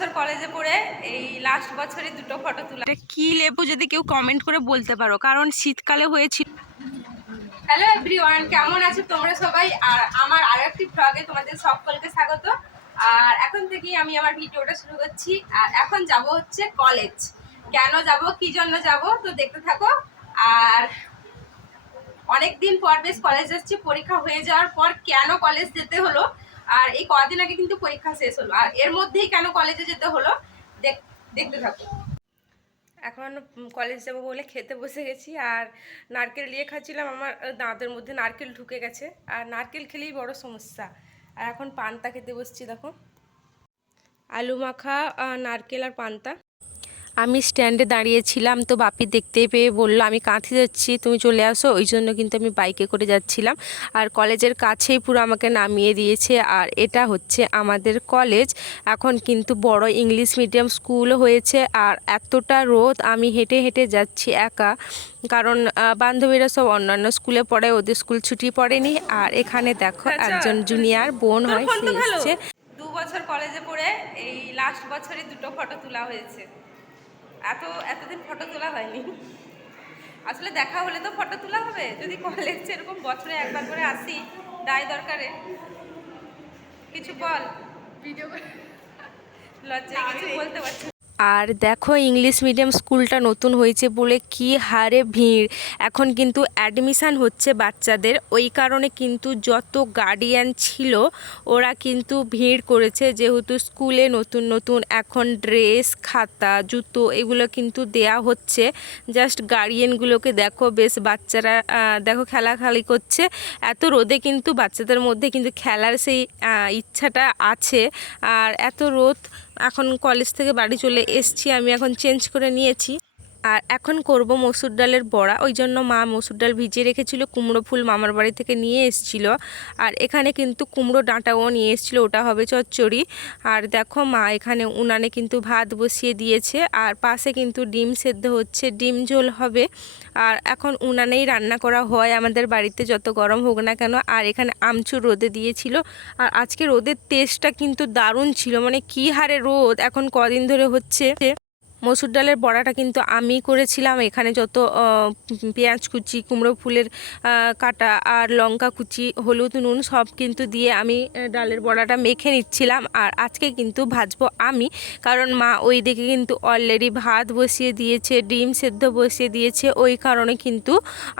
বছর কলেজে পড়ে এই লাস্ট বছরে দুটো ফটো তোলা। এটা কি লেবু যদি কেউ কমেন্ট করে বলতে পারো, কারণ শীতকালে হয়েছিল। হ্যালো এভরিওয়ান, কেমন আছো তোমরা সবাই? আর আমার আরো একটি ব্লগে তোমাদের সকলকে স্বাগত। আর এখন থেকেই আমি আমার ভিডিওটা শুরু করছি। আর এখন যাব হচ্ছে কলেজ। কেন যাব, কি জন্য যাব, তো দেখতে থাকো। আর অনেকদিন পর বেশ কলেজ যাচ্ছি, পরীক্ষা হয়ে যাওয়ার পর কেন কলেজ যেতে হলো, আর এই কদিন আগে কিন্তু পরীক্ষা শেষ হলো, আর এর মধ্যেই কেন কলেজে যেতে হলো দেখতে থাকো। এখন কলেজ যাবো বলে খেতে বসে গেছি, আর নারকেল নিয়ে খাচ্ছিলাম। আমার দাঁতের মধ্যে নারকেল ঢুকে গেছে, আর নারকেল খেলেই বড় সমস্যা। আর এখন পান্তা খেতে বসছি, দেখো আলু মাখা, নারকেল আর পান্তা। আমি স্ট্যান্ডে দাঁড়িয়েছিলাম, তো বাপি দেখতে পেয়ে বললো আমি কাঁথি যাচ্ছি, তুমি চলে আসো। ওই জন্য কিন্তু আমি বাইকে করে যাচ্ছিলাম, আর কলেজের কাছেই পুরো আমাকে নামিয়ে দিয়েছে। আর এটা হচ্ছে আমাদের কলেজ। এখন কিন্তু বড় ইংলিশ মিডিয়াম স্কুল হয়েছে, আর এতটা রোদ, আমি হেঁটে হেঁটে যাচ্ছি একা, কারণ বান্ধবীরা সব অন্যান্য স্কুলে পড়ে, ওদের স্কুল ছুটি পড়েনি। আর এখানে দেখো একজন জুনিয়র বোন হয়, সে এসছে। 2 বছর কলেজে পড়ে এই লাস্ট বছরে দুটো ফটো তোলা হয়েছে। এতদিন ফটো তোলা হয়নি। আসলে দেখা হলে তো ফটো তোলা হবে, যদি কলেজ এরকম বছরে একবার করে আসি দায় দরকারে। কিছু বল, ভিডিও লজ্জায় কিছু বলতে পারছি। আর দেখো ইংলিশ মিডিয়াম স্কুলটা নতুন হয়েছে বলে কি হারে ভিড়। এখন কিন্তু অ্যাডমিশান হচ্ছে বাচ্চাদের, ওই কারণে কিন্তু যত গার্ডিয়ান ছিল ওরা কিন্তু ভিড় করেছে, যেহেতু স্কুলে নতুন নতুন এখন ড্রেস, খাতা, জুতো এগুলো কিন্তু দেয়া হচ্ছে। জাস্ট গার্ডিয়ানগুলোকে দেখো, বেশ বাচ্চারা দেখো খেলাখালি করছে। এত রোদে কিন্তু বাচ্চাদের মধ্যে কিন্তু খেলার সেই ইচ্ছাটা আছে। আর এত রোদ, এখন কলেজ থেকে বাড়ি চলে এসছি, আমি এখন চেঞ্জ করে নিয়েছি। আর এখন করব মসুর ডালের বড়া, ওই জন্য মা মসুর ডাল ভিজিয়ে রেখেছিল, কুমড়ো ফুল মামার বাড়ি থেকে নিয়ে এসেছিল। আর এখানে কিন্তু কুমড়ো ডাঁটাও নিয়ে এসেছিল, ওটা হবে চচ্চড়ি। আর দেখো মা এখানে উনানে কিন্তু ভাত বসিয়ে দিয়েছে, আর পাশে কিন্তু ডিম সেদ্ধ হচ্ছে, ডিম ঝোল হবে। আর এখন উনানেই রান্না করা হয় আমাদের বাড়িতে, যত গরম হোক না কেন। আর এখানে আমচুর রোদে দিয়েছিল, আর আজকে রোদের তেজটা কিন্তু দারুণ ছিল, মানে কি হারে রোদ এখন কদিন ধরে হচ্ছে। মসুর ডালের বড়াটা কিন্তু আমি করেছিলাম। এখানে যত পেঁয়াজ কুচি, কুমড়ো ফুলের কাটা, আর লঙ্কা কুচি, হলুদ, নুন সব কিন্তু দিয়ে আমি ডালের বড়াটা মেখে নিচ্ছিলাম। আর আজকে কিন্তু ভাজবো আমি, কারণ মা ওই দিকে কিন্তু অলরেডি ভাত বসিয়ে দিয়েছে, ডিম সেদ্ধ বসিয়ে দিয়েছে। ওই কারণে কিন্তু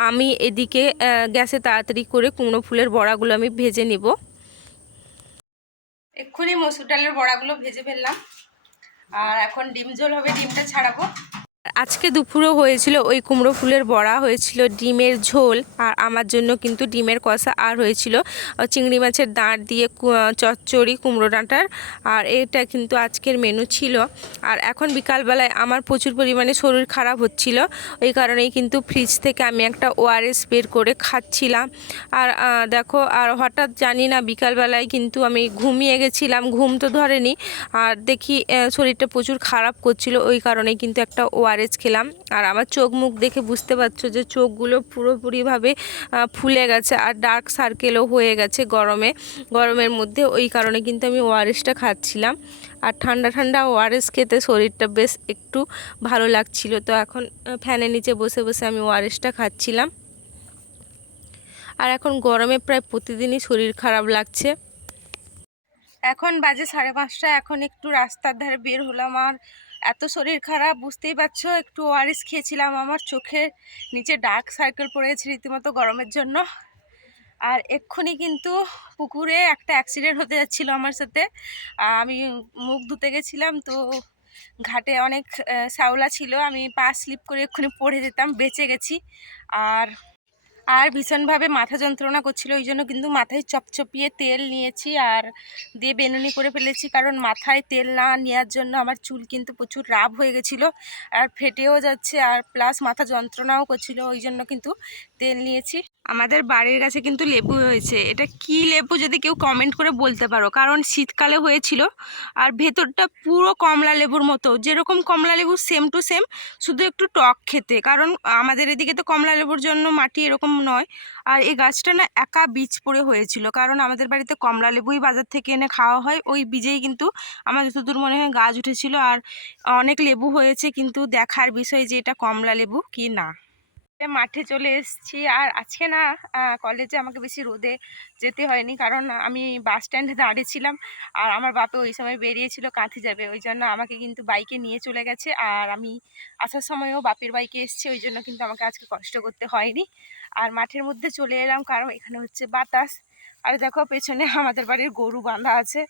আমি এদিকে গ্যাসে তাড়াতাড়ি করে কুমড়ো ফুলের বড়াগুলো আমি ভেজে নিব। এক্ষুনি মসুর ডালের বড়াগুলো ভেজে ফেললাম, আর এখন ডিম ঝোল হবে, ডিমটা ছাড়াবো। আজকে দুপুরও হয়েছিল ওই কুমড়ো ফুলের বড়া, হয়েছিল ডিমের ঝোল, আর আমার জন্য কিন্তু ডিমের কষা, আর হয়েছিল চিংড়ি মাছের দাঁড় দিয়ে চচ্চড়ি কুমড়ো ডাঁটার। আর এটা কিন্তু আজকের মেনু ছিল। আর এখন বিকালবেলায় আমার প্রচুর পরিমাণে শরীর খারাপ হচ্ছিল, ওই কারণেই কিন্তু ফ্রিজ থেকে আমি একটা ওআরএস বের করে খাচ্ছিলাম। আর দেখো, আর হঠাৎ জানি না বিকালবেলায় কিন্তু আমি ঘুমিয়ে গেছিলাম, ঘুম তো ধরেনি, আর দেখি শরীরটা প্রচুর খারাপ করছিল, ওই কারণেই কিন্তু একটা ওআরএস খেলাম। আর আমার চোখ মুখ দেখে বুঝতে পারছো যে চোখগুলো পুরোপুরিভাবে ফুলে গেছে, আর ডার্ক সার্কেলও হয়ে গেছে গরমের মধ্যে, ওই কারণে কিন্তু আমি ওআরএসটা খাচ্ছিলাম। আর ঠান্ডা ঠান্ডা ওআরএস খেতে শরীরটা বেশ একটু ভালো লাগছিল, তো এখন ফ্যানের নিচে বসে বসে আমি ওআরএসটা খাচ্ছিলাম। আর এখন গরমে প্রায় প্রতিদিনই শরীর খারাপ লাগছে। এখন বাজে 5:30, এখন একটু রাস্তার ধারে বের হলাম, আর এত শরীর খারাপ বুঝতেই পারছো। একটু ওআরএস খেয়েছিলাম, আমার চোখের নিচে ডার্ক সার্কেল পড়ে গেছে রীতিমতো গরমের জন্য। আর এক্ষুনি কিন্তু পুকুরে একটা অ্যাক্সিডেন্ট হতে যাচ্ছিলো আমার সাথে। আমি মুখ ধুতে গেছিলাম, তো ঘাটে অনেক শ্যাওলা ছিল, আমি পা স্লিপ করে এক্ষুনি পড়ে যেতাম, বেঁচে গেছি। আর ভীষণভাবে মাথা যন্ত্রণা করছিল, ওই জন্য কিন্তু মাথায় চপচপিয়ে তেল নিয়েছি, আর দিয়ে বেনুনি করে ফেলেছি, কারণ মাথায় তেল না নেওয়ার জন্য আমার চুল কিন্তু প্রচুর রাফ হয়ে গেছিলো, আর ফেটেও যাচ্ছে, আর প্লাস মাথা যন্ত্রণাও করছিল, ওই জন্য কিন্তু তেল নিয়েছি। আমাদের বাড়ির কাছে কিন্তু লেবু হয়েছে, এটা কি লেবু যদি কেউ কমেন্ট করে বলতে পারো, কারণ শীতকালে হয়েছিল। আর ভেতরটা পুরো কমলা লেবুর মতো, যেরকম কমলা লেবু সেম টু সেম, শুধু একটু টক খেতে, কারণ আমাদের এদিকে তো কমলা লেবুর জন্য মাটি এরকম নয়। আর এই গাছটা না একা বীজ পড়ে হয়েছিল, কারণ আমাদের বাড়িতে কমলা লেবুই বাজার থেকে এনে খাওয়া হয়, ওই বীজেই কিন্তু আমার যতদূর মনে হয় গাছ উঠেছিল। আর অনেক লেবু হয়েছে, কিন্তু দেখার বিষয় যে এটা কমলা লেবু কি না। মাঠে চলে এসেছি। আর আজকে না কলেজে আমাকে বেশি রোদে যেতে হয়নি, কারণ আমি বাস স্ট্যান্ডে দাঁড়িয়েছিলাম আর আমার বাপে ওই সময় বেরিয়েছিল কাঁথি যাবে, ওই জন্য আমাকে কিন্তু বাইকে নিয়ে চলে গেছে। আর আমি আসার সময়ও বাপের বাইকে এসেছি, ওই জন্য কিন্তু আমাকে আজকে কষ্ট করতে হয়নি। আর মাঠের মধ্যে চলে এলাম, কারণ এখানে হচ্ছে বাতাস। আর দেখো পেছনে আমাদের বাড়ির গরু বাঁধা আছে,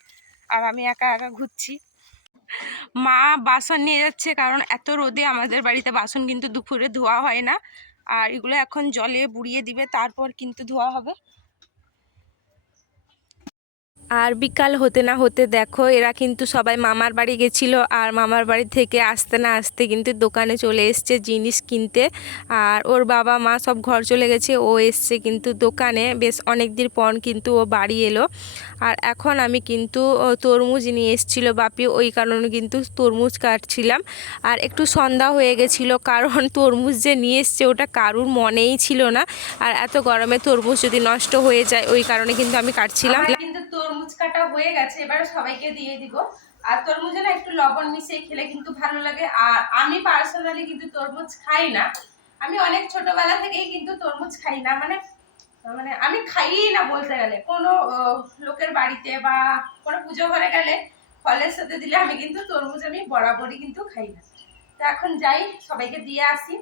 আর আমি একা একা ঘুরছি। মা বাসন নিয়ে যাচ্ছে, কারণ এত রোদে আমাদের বাড়িতে বাসন কিন্তু দুপুরে ধোয়া হয় না। আর এগুলো এখন জলে বুড়িয়ে দিবে, তারপর কিন্তু ধোয়া হবে। আর বিকাল হতে না হতে দেখো এরা কিন্তু সবাই মামার বাড়ি গেছিলো, আর মামার বাড়ি থেকে আসতে না আসতে কিন্তু দোকানে চলে এসছে জিনিস কিনতে। আর ওর বাবা মা সব ঘর চলে গেছে, ও এসছে কিন্তু দোকানে, বেশ অনেক দিন পর কিন্তু ও বাড়ি এলো। আর এখন আমি কিন্তু তরমুজ নিয়ে এসেছিলো বাপি, ওই কারণে কিন্তু তরমুজ কাটছিলাম। আর একটু সন্ধ্যা হয়ে গেছিলো, কারণ তরমুজ যে নিয়ে এসছে ওটা কারুর মনেই ছিল না। আর এত গরমে তরমুজ যদি নষ্ট হয়ে যায়, ওই কারণে কিন্তু আমি কাটছিলাম। কিন্তু তরমুজ কাটা হয়ে গেছে, এবার সবাইকে দিয়ে দিব। আর তরমুজে না একটু লবণ মিশিয়ে খেলে কিন্তু ভালো লাগে। আর আমি পার্সোনালি কিন্তু তরমুজ খাই না, আমি অনেক ছোটবেলা থেকেই কিন্তু তরমুজ খাই না, মানে মানে আমি খাই না বলতে গেলে। কোনো লোকের বাড়িতে বা কোনো পুজো ঘরে গেলে ফলের সাথে দিলে আমি কিন্তু তরমুজ আমি বরাবরই কিন্তু খাই না। তো এখন যাই সবাইকে দিয়ে আসি।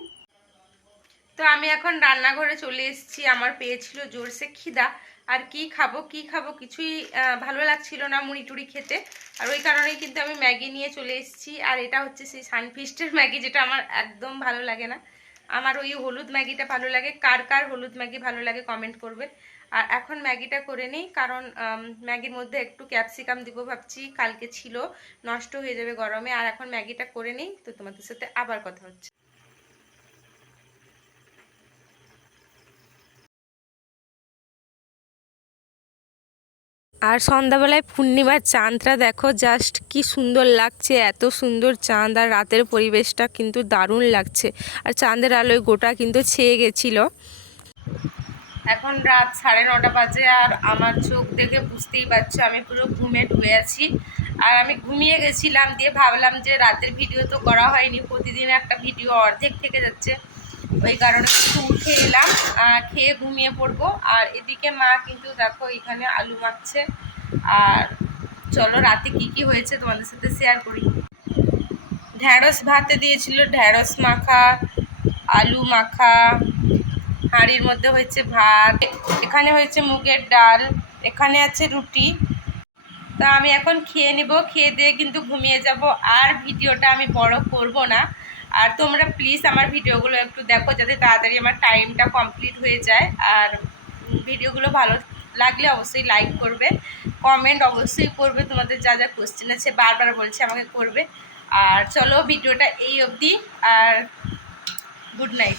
তো আমি এখন রান্নাঘরে চলে এসেছি, আমার পেয়েছিল জোরসে খিদা। আর কি খাবো কিছুই ভালো লাগছিল না মুড়ি টুড়ি খেতে। আর ওই কারণেই কিন্তু আমি ম্যাগি নিয়ে চলে এসেছি। আর এটা হচ্ছে সেই সানফিস্টের ম্যাগি, যেটা আমার একদম ভালো লাগে না। আমার ওই হলুদ ম্যাগিটা ভালো লাগে। কার কার হলুদ ম্যাগি ভালো লাগে কমেন্ট করবে। আর এখন ম্যাগিটা করে নেই, কারণ ম্যাগির মধ্যে একটু ক্যাপসিকাম দিব ভাবছি, কালকে ছিল, নষ্ট হয়ে যাবে গরমে। আর এখন ম্যাগিটা করে নেই, তো তোমাদের সাথে আবার কথা হচ্ছে। আর সন্ধ্যাবেলায় পূর্ণিমার চাঁদটা দেখো, জাস্ট কি সুন্দর লাগছে, এত সুন্দর চাঁদ। আর রাতের পরিবেশটা কিন্তু দারুণ লাগছে, আর চাঁদের আলোয় গোটা কিন্তু ছেয়ে গেছিলো। এখন রাত 9:30 বাজে, আর আমার চোখ দেখে বুঝতেই পারছো আমি পুরো ঘুমে ডুবে আছি। আর আমি ঘুমিয়ে গেছিলাম, দিয়ে ভাবলাম যে রাতের ভিডিও তো করা হয়নি, প্রতিদিন একটা ভিডিও অর্ধেক থেকে যাচ্ছে, ওই কারণে একটু উঠে এলাম, খেয়ে ঘুমিয়ে পড়বো। আর এদিকে মা কিন্তু দেখো এখানে আলু মাখছে। আর চলো রাতে কি কি হয়েছে তোমাদের সাথে শেয়ার করি। ঢ্যাঁড়স ভাতে দিয়েছিল, ঢ্যাঁড়স মাখা, আলু মাখা, হাঁড়ির মধ্যে হয়েছে ভাত, এখানে হয়েছে মুগের ডাল, এখানে আছে রুটি। তা আমি এখন খেয়ে নেব, খেয়ে দিয়ে কিন্তু ঘুমিয়ে যাব। আর ভিডিওটা আমি বড় করব না। আর তোমরা প্লিজ আমার ভিডিওগুলো একটু দেখো, যাতে তাড়াতাড়ি আমার টাইমটা কমপ্লিট হয়ে যায়। আর ভিডিওগুলো ভালো লাগলে অবশ্যই লাইক করবে, কমেন্ট অবশ্যই করবে, তোমাদের যা যা কোশ্চেন আছে বারবার বলছে আমাকে করবে। আর চলো ভিডিওটা এই অবধি, আর গুড নাইট।